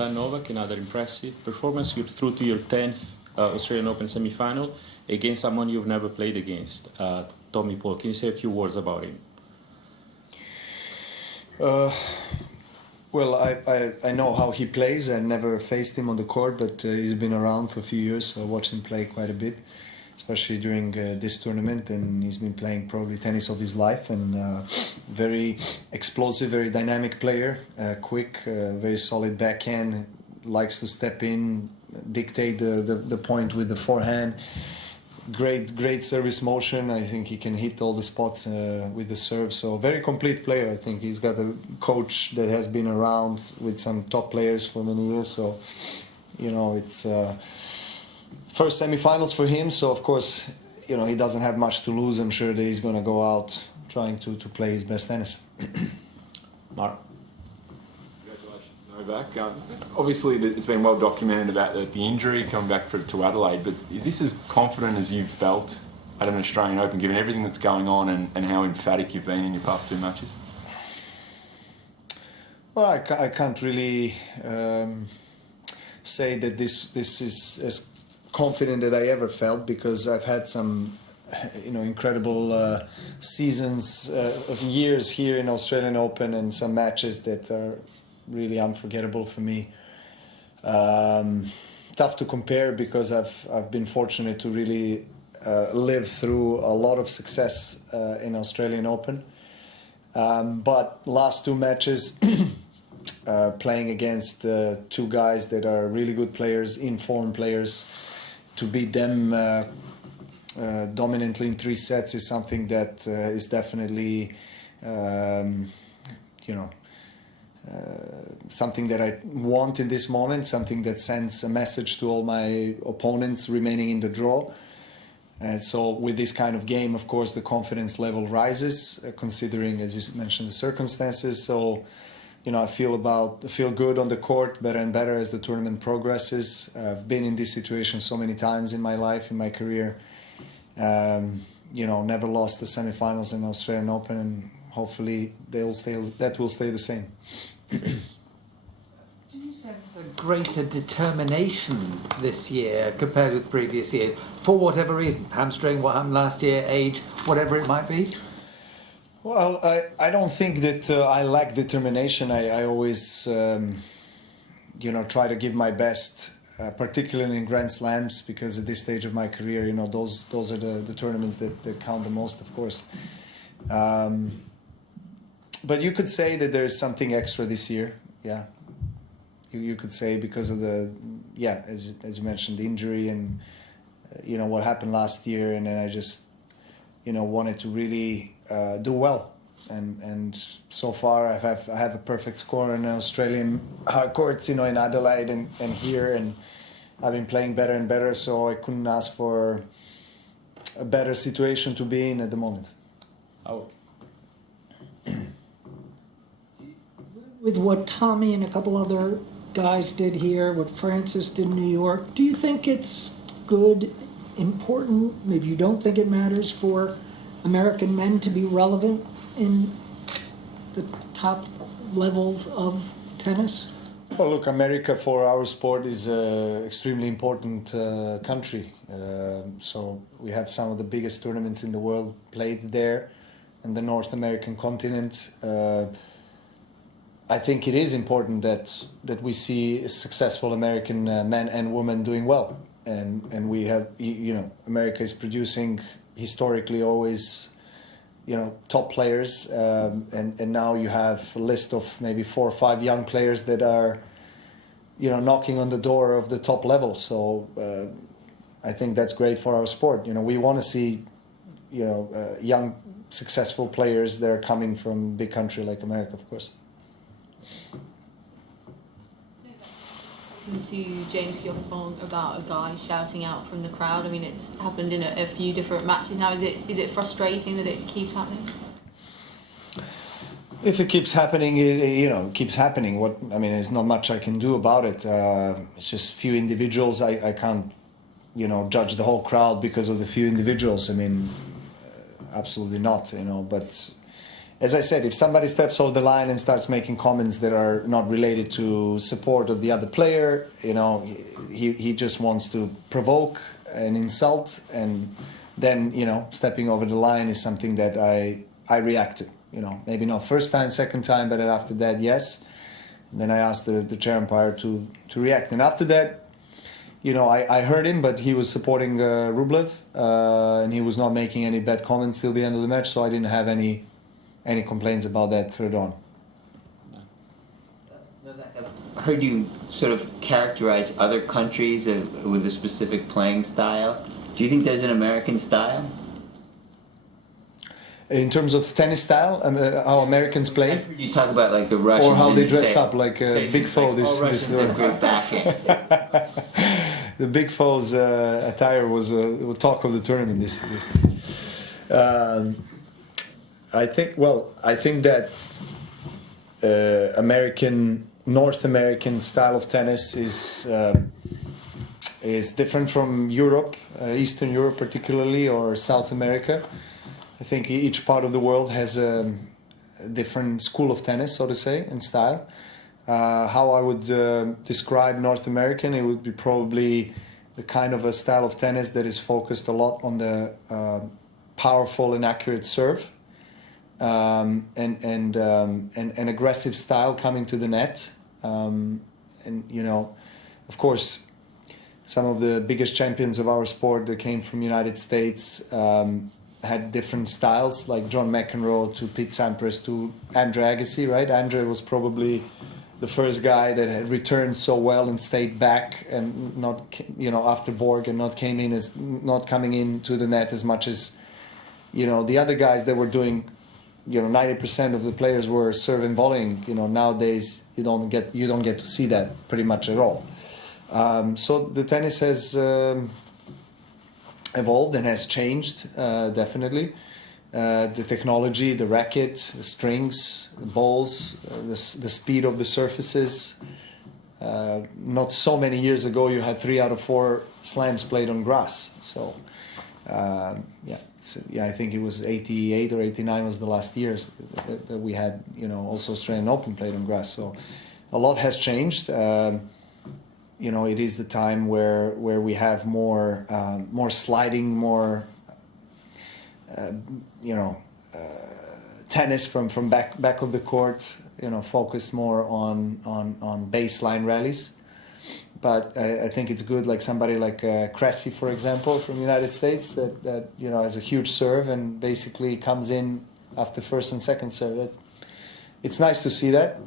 done, Novak. Another impressive performance. You're through to your 10th Australian Open semi-final against someone you've never played against, Tommy Paul. Can you say a few words about him? Well, I know how he plays. I never faced him on the court, but he's been around for a few years, so I watched him play quite a bit, especially during this tournament, and he's been playing probably tennis of his life, and very explosive, very dynamic player, quick, very solid backhand, likes to step in, dictate the point with the forehand. Great service motion. I think he can hit all the spots with the serve. So very complete player. I think he's got a coach that has been around with some top players for many years. So, you know, it's first semi-finals for him. So of course, you know, he doesn't have much to lose. I'm sure that he's going to go out trying to play his best tennis. Mark. Novak. Obviously, it's been well documented about the injury coming back to Adelaide, but is this as confident as you've felt at an Australian Open, given everything that's going on and how emphatic you've been in your past two matches? Well, I can't really say that this is as confident that I ever felt, because I've had some, you know, incredible seasons, years here in Australian Open, and some matches that are really unforgettable for me. Tough to compare, because I've been fortunate to really live through a lot of success in Australian Open. But last two matches, playing against two guys that are really good players, informed players, to beat them dominantly in 3 sets is something that is definitely, you know, something that I want in this moment, something that sends a message to all my opponents remaining in the draw. And so with this kind of game, of course, the confidence level rises, considering, as you mentioned, the circumstances. So, you know, I feel good on the court, better and better as the tournament progresses. I've been in this situation so many times in my life, in my career. You know, never lost the semifinals in Australian Open, and hopefully that will stay the same. Do you sense a greater determination this year compared with previous years, for whatever reason? Hamstring, what happened last year, age, whatever it might be? Well, I don't think that I lack determination. I always, you know, try to give my best, particularly in Grand Slams, because at this stage of my career, you know, those are the tournaments that count the most, of course. But you could say that there's something extra this year, yeah. You could say because of the, yeah, as you mentioned, the injury and, you know, what happened last year, and then I just, you know, wanted to really do well. And so far I have a perfect score in Australian hard courts, you know, in Adelaide and here, and I've been playing better and better, so I couldn't ask for a better situation to be in at the moment. Oh. With what Tommy and a couple other guys did here, what Francis did in New York, do you think it's good, important, maybe you don't think it matters for American men to be relevant in the top levels of tennis? Well, look, America for our sport is an extremely important country. So we have some of the biggest tournaments in the world played there, in the North American continent. I think it is important that we see successful American men and women doing well, and we have, you know, America is producing historically always, you know, top players, and now you have a list of maybe 4 or 5 young players that are, you know, knocking on the door of the top level. So I think that's great for our sport. You know, we want to see, you know, young successful players that are coming from a big country like America, of course. To James Yoppong about a guy shouting out from the crowd. I mean, it's happened in a few different matches now. Is it frustrating that it keeps happening? If it keeps happening, you know, it keeps happening. I mean, there's not much I can do about it. It's just few individuals. I can't, you know, judge the whole crowd because of the few individuals. I mean, absolutely not. You know, but as I said, if somebody steps over the line and starts making comments that are not related to support of the other player, you know, he just wants to provoke and insult, and then, you know, stepping over the line is something that I react to. You know, maybe not first time, second time, but after that, yes. And then I asked the chair umpire to react, and after that, you know, I heard him, but he was supporting Rublev, and he was not making any bad comments till the end of the match, so I didn't have any complaints about that further on. I heard you sort of characterize other countries with a specific playing style. Do you think there's an American style? In terms of tennis style, how Americans play? I've heard you talk about like the Russians. Or how they and dress say, up, like Big Foe. Like, all Russians have great backing. The Big Foe's attire was a talk of the tournament. I think that North American style of tennis is different from Europe, Eastern Europe particularly, or South America. I think each part of the world has a different school of tennis, so to say, and style. How I would describe North American, it would be probably the kind of a style of tennis that is focused a lot on the powerful and accurate serve, and aggressive style coming to the net. And you know, of course, some of the biggest champions of our sport that came from the United States had different styles, like John McEnroe to Pete Sampras to Andre Agassi, right? Andre was probably the first guy that had returned so well and stayed back and not, you know, after Borg, and not coming into the net as much as, you know, the other guys that were doing, you know, 90% of the players were serving volleying. You know, nowadays you don't get to see that pretty much at all. So the tennis has evolved and has changed, definitely. The technology, the racket, the strings, the balls, the speed of the surfaces. Not so many years ago, you had 3 out of 4 slams played on grass. So, I think it was 88 or 89 was the last years that we had, you know, also Australian Open played on grass. So, a lot has changed. You know, it is the time where we have more sliding, more tennis from back of the court. You know, focused more on baseline rallies. But I think it's good, like somebody like Cressy, for example, from the United States, that you know, has a huge serve and basically comes in after first and second serve. It's nice to see that.